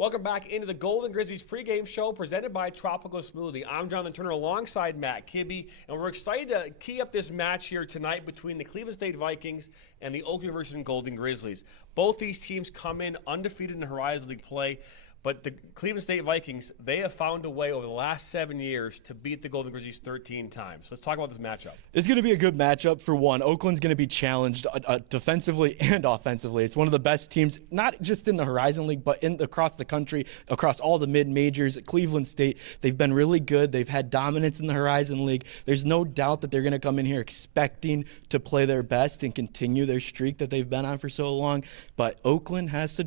Welcome back into the Golden Grizzlies pregame show presented by Tropical Smoothie. I'm Jonathan Turner alongside Matt Kibbe, and we're excited to key up this match here tonight between the Cleveland State Vikings and the Oakland University Golden Grizzlies. Both these teams come in undefeated in Horizon League play, but the Cleveland State Vikings, they have found a way over the last 7 years to beat the Golden Grizzlies 13 times. Let's talk about this matchup. It's going to be a good matchup for one. Oakland's going to be challenged defensively and offensively. It's one of the best teams, not just in the Horizon League, but across the country, across all the mid-majors. Cleveland State, they've been really good. They've had dominance in the Horizon League. There's no doubt that they're going to come in here expecting to play their best and continue their streak that they've been on for so long. But Oakland has a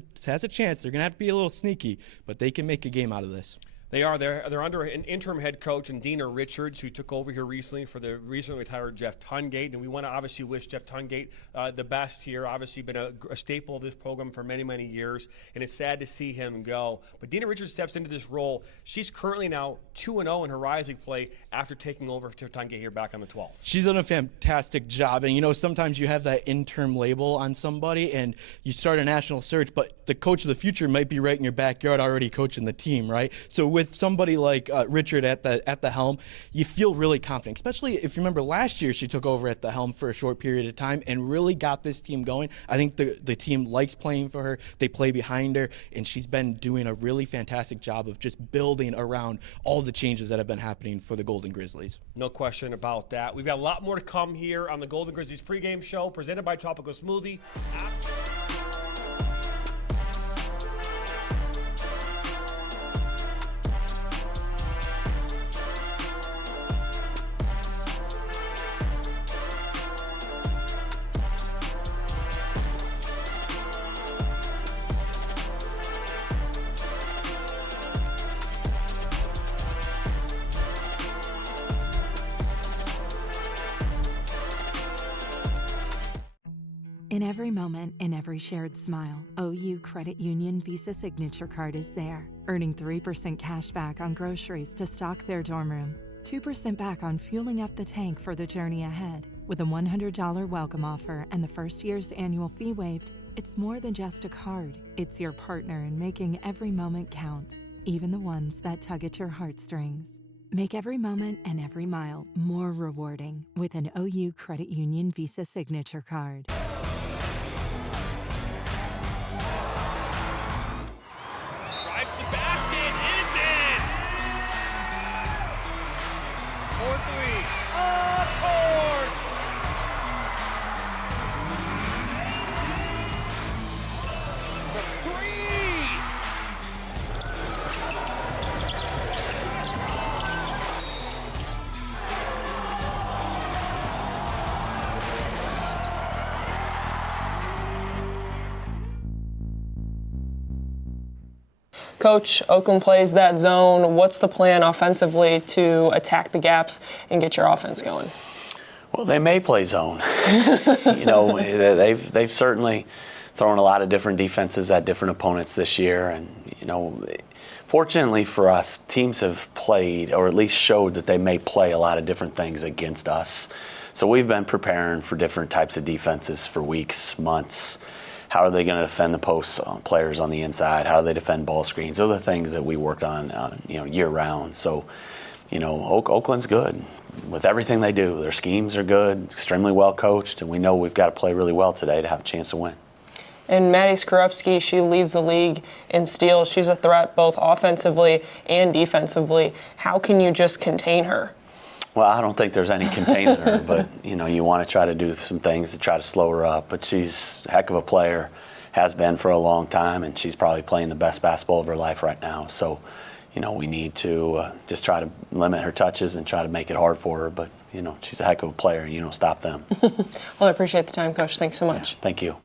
chance. They're going to have to be a little sneaky, but they can make a game out of this. They are. They're under an interim head coach, and Dina Richards, who took over here recently for the recently retired Jeff Tungate. And we want to obviously wish Jeff Tungate the best here. Obviously been a staple of this program for many, many years, and it's sad to see him go. But Dina Richards steps into this role. She's currently now 2-0 in Horizon play after taking over to Tungate here back on the 12th. She's done a fantastic job. And, you know, sometimes you have that interim label on somebody, and you start a national search, but the coach of the future might be right in your backyard already coaching the team, right? So with somebody like Richard at the helm, you feel really confident, especially if you remember last year she took over at the helm for a short period of time and really got this team going. I think the team likes playing for her. They play behind her, and she's been doing a really fantastic job of just building around all the changes that have been happening for the Golden Grizzlies. No question about that. We've got a lot more to come here on the Golden Grizzlies pregame show presented by Tropical Smoothie. In every moment, in every shared smile, OU Credit Union Visa Signature Card is there, earning 3% cash back on groceries to stock their dorm room, 2% back on fueling up the tank for the journey ahead. With a $100 welcome offer and the first year's annual fee waived, it's more than just a card. It's your partner in making every moment count, even the ones that tug at your heartstrings. Make every moment and every mile more rewarding with an OU Credit Union Visa Signature Card. Drives the basket, and it's in! 4-3, of course! From 3! Coach, Oakland plays that zone. What's the plan offensively to attack the gaps and get your offense going? Well, they may play zone. You know, they've certainly thrown a lot of different defenses at different opponents this year. And, you know, fortunately for us, teams have played, or at least showed that they may play a lot of different things against us. So we've been preparing for different types of defenses for weeks, months. How are they going to defend the post players on the inside? How do they defend ball screens? Those are the things that we worked on, year round. So, you know, Oakland's good with everything they do. Their schemes are good, extremely well coached, and we know we've got to play really well today to have a chance to win. And Maddie Skorupski, she leads the league in steals. She's a threat both offensively and defensively. How can you just contain her? Well, I don't think there's any containing her, but, you know, you want to try to do some things to try to slow her up. But she's a heck of a player, has been for a long time, and she's probably playing the best basketball of her life right now. So, you know, we need to just try to limit her touches and try to make it hard for her. But, you know, she's a heck of a player, and you don't stop them. Well, I appreciate the time, Coach. Thanks so much. Yeah, thank you.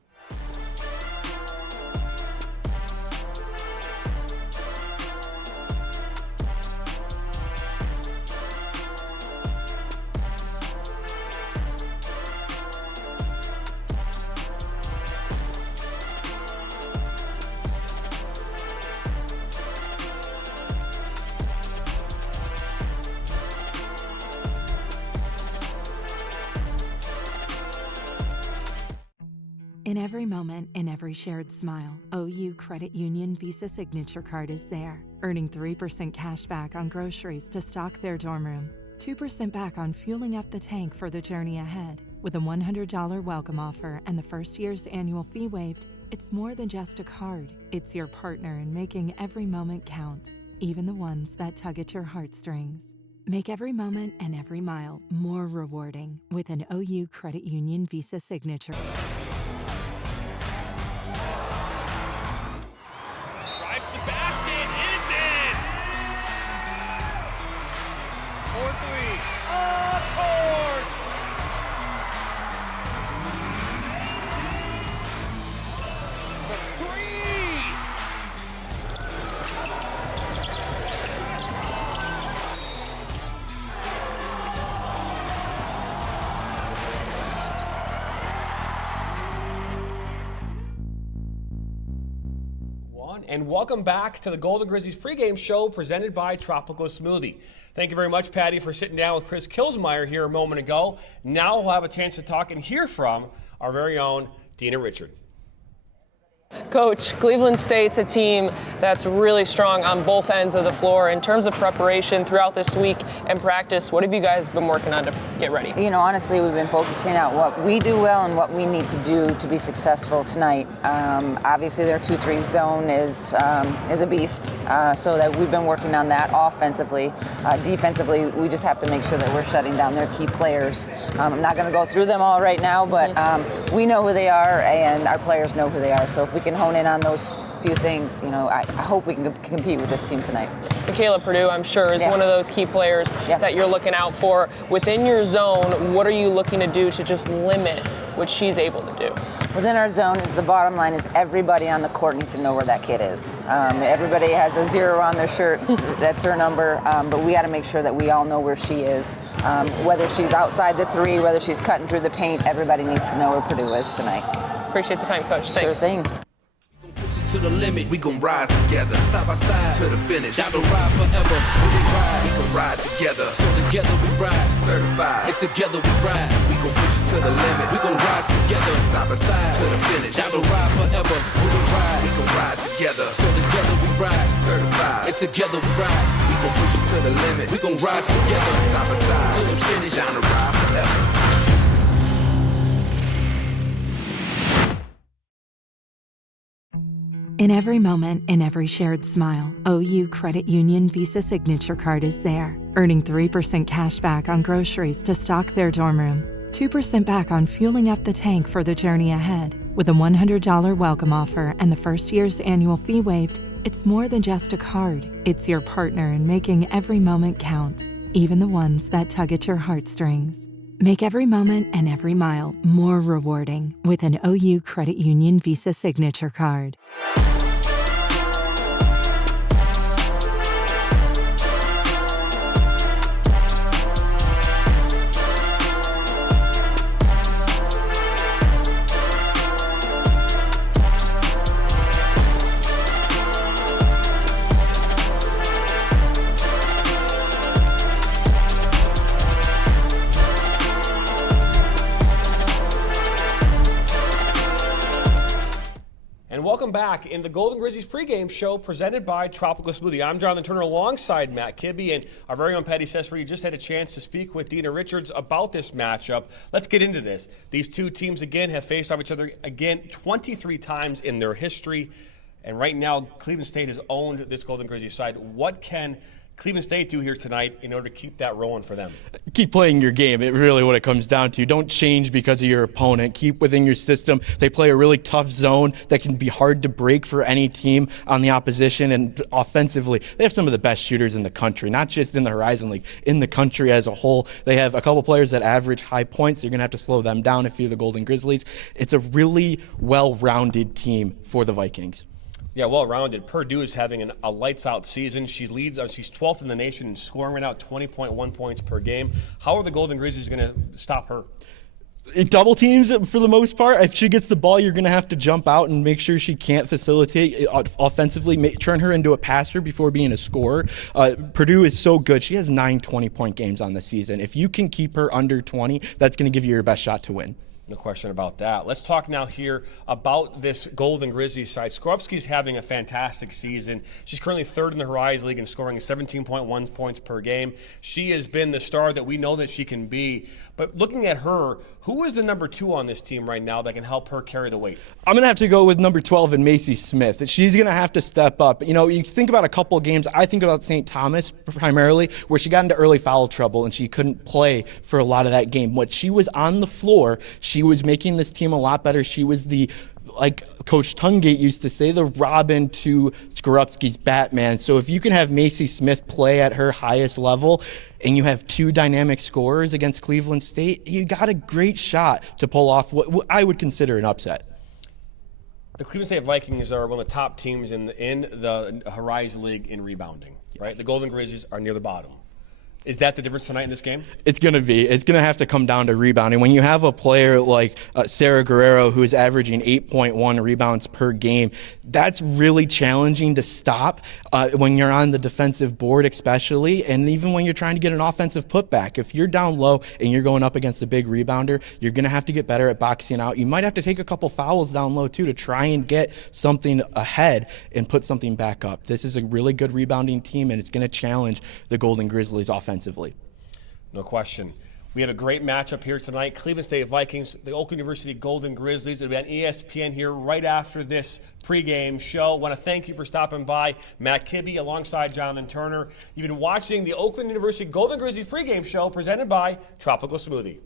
In every moment, in every shared smile, OU Credit Union Visa Signature Card is there, earning 3% cash back on groceries to stock their dorm room, 2% back on fueling up the tank for the journey ahead. With a $100 welcome offer and the first year's annual fee waived, it's more than just a card. It's your partner in making every moment count, even the ones that tug at your heartstrings. Make every moment and every mile more rewarding with an OU Credit Union Visa Signature. Drives to the basket, and it's in! 4-3, of course! That's three! And welcome back to the Golden Grizzlies pregame show presented by Tropical Smoothie. Thank you very much, Patty, for sitting down with Chris Kilsmeyer here a moment ago. Now we'll have a chance to talk and hear from our very own Dina Richard. Coach, Cleveland State's a team that's really strong on both ends of the floor. In terms of preparation throughout this week and practice, what have you guys been working on to get ready? You know, honestly, we've been focusing on what we do well and what we need to do to be successful tonight. Obviously, their 2-3 zone is a beast, so that we've been working on that offensively. Defensively, we just have to make sure that we're shutting down their key players. I'm not going to go through them all right now, but we know who they are and our players know who they are. So if we can hone in on those few things, you know, I hope we can compete with this team tonight. Michaela Purdue, I'm sure, is one of those key players that you're looking out for. Within your zone, what are you looking to do to just limit what she's able to do? Within our zone, is the bottom line is everybody on the court needs to know where that kid is. Everybody has a 0 on their shirt. That's her number. But we got to make sure that we all know where she is. Whether she's outside the 3, whether she's cutting through the paint, everybody needs to know where Purdue is tonight. Appreciate the time, Coach. Thanks. Sure thing. To the limit, we gon' rise together, side by side to the finish. Down the ride forever, we can ride together. So together we ride, certified. And together we ride, we gon' push it to the limit. We gon' rise together, side by side to the finish. Down the ride forever, we can ride together. So together we ride, certified. And together we rise, we gon' push it to the limit. We gon' rise together, side by side to the finish. Down the ride forever. In every moment, in every shared smile, OU Credit Union Visa Signature Card is there, earning 3% cash back on groceries to stock their dorm room, 2% back on fueling up the tank for the journey ahead. With a $100 welcome offer and the first year's annual fee waived, it's more than just a card. It's your partner in making every moment count, even the ones that tug at your heartstrings. Make every moment and every mile more rewarding with an OU Credit Union Visa Signature Card. Welcome back in the Golden Grizzlies pregame show presented by Tropical Smoothie. I'm Jonathan Turner alongside Matt Kibbe, and our very own Patty Sesford. You just had a chance to speak with Dina Richards about this matchup. Let's get into this. These two teams again have faced off each other again 23 times in their history, and right now Cleveland State has owned this Golden Grizzlies side. What can Cleveland State do here tonight in order to keep that rolling for them? Keep playing your game. It's really what it comes down to. Don't change because of your opponent. Keep within your system. They play a really tough zone that can be hard to break for any team on the opposition. And offensively, they have some of the best shooters in the country, not just in the Horizon League, in the country as a whole. They have a couple players that average high points. You're going to have to slow them down if you're the Golden Grizzlies. It's a really well-rounded team for the Vikings. Yeah, well-rounded. Purdue is having a lights-out season. She leads. She's 12th in the nation in scoring right now, 20.1 points per game. How are the Golden Grizzlies going to stop her? Double teams for the most part. If she gets the ball, you're going to have to jump out and make sure she can't facilitate offensively, turn her into a passer before being a scorer. Purdue is so good. She has 9 20-point games on the season. If you can keep her under 20, that's going to give you your best shot to win. No question about that. Let's talk now here about this Golden Grizzlies side. Skorupski's having a fantastic season. She's currently third in the Horizon League and scoring 17.1 points per game. She has been the star that we know that she can be. But looking at her, who is the number 2 on this team right now that can help her carry the weight? I'm going to have to go with number 12 and Macy Smith. She's going to have to step up. You know, you think about a couple of games. I think about St. Thomas primarily, where she got into early foul trouble and she couldn't play for a lot of that game. When she was on the floor, she was making this team a lot better. She was the, like Coach Tungate used to say, the Robin to Skorupski's Batman. So if you can have Macy Smith play at her highest level and you have 2 dynamic scorers against Cleveland State, you got a great shot to pull off what I would consider an upset. The Cleveland State Vikings are one of the top teams in the Horizon League in rebounding, right? The Golden Grizzlies are near the bottom. Is that the difference tonight in this game? It's going to be. It's going to have to come down to rebounding. When you have a player like Sarah Guerrero, who is averaging 8.1 rebounds per game, that's really challenging to stop when you're on the defensive board especially, and even when you're trying to get an offensive putback. If you're down low and you're going up against a big rebounder, you're going to have to get better at boxing out. You might have to take a couple fouls down low, too, to try and get something ahead and put something back up. This is a really good rebounding team, and it's going to challenge the Golden Grizzlies offensively. No question. We have a great matchup here tonight. Cleveland State Vikings, the Oakland University Golden Grizzlies. It'll be on ESPN here right after this pregame show. I want to thank you for stopping by. Matt Kibbe alongside Jonathan Turner. You've been watching the Oakland University Golden Grizzlies pregame show presented by Tropical Smoothie.